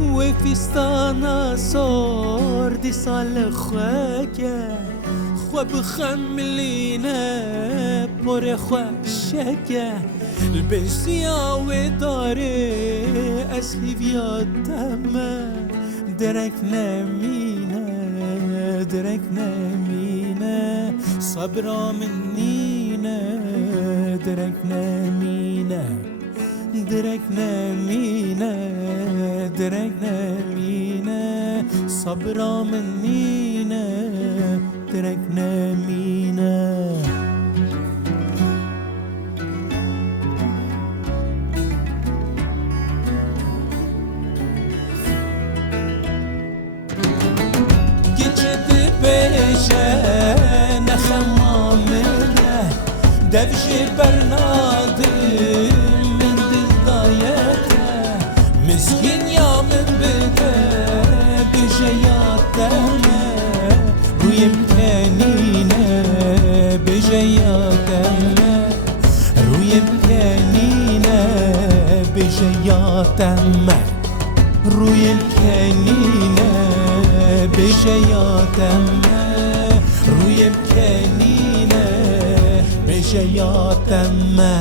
وفستانا صار سال خوكه خو بخملينا بور خوشكه البسيا وداري اسلي فيا تما درك نمينا درك نمينا صبرا منينا درك نمينا درك نمينا درك نمينا صبرا منينا درك نمينا جيت بيشه نخمامله دفشي برنادي مسكين يا من بدا بجياتنا ويمكانينا بجياتنا ويمكانينا بجياتنا ويمكانينا بجياتنا ويمكانينا بجياتنا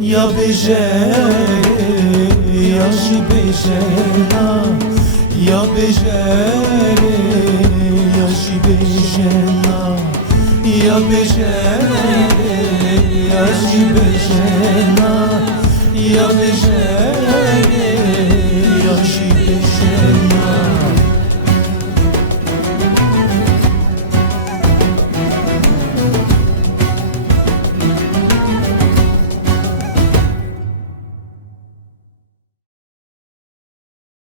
يا بجاري يا شي بجانا يا بجاري يا شي بجانا يا بجاري يا شي بجانا يا بجاري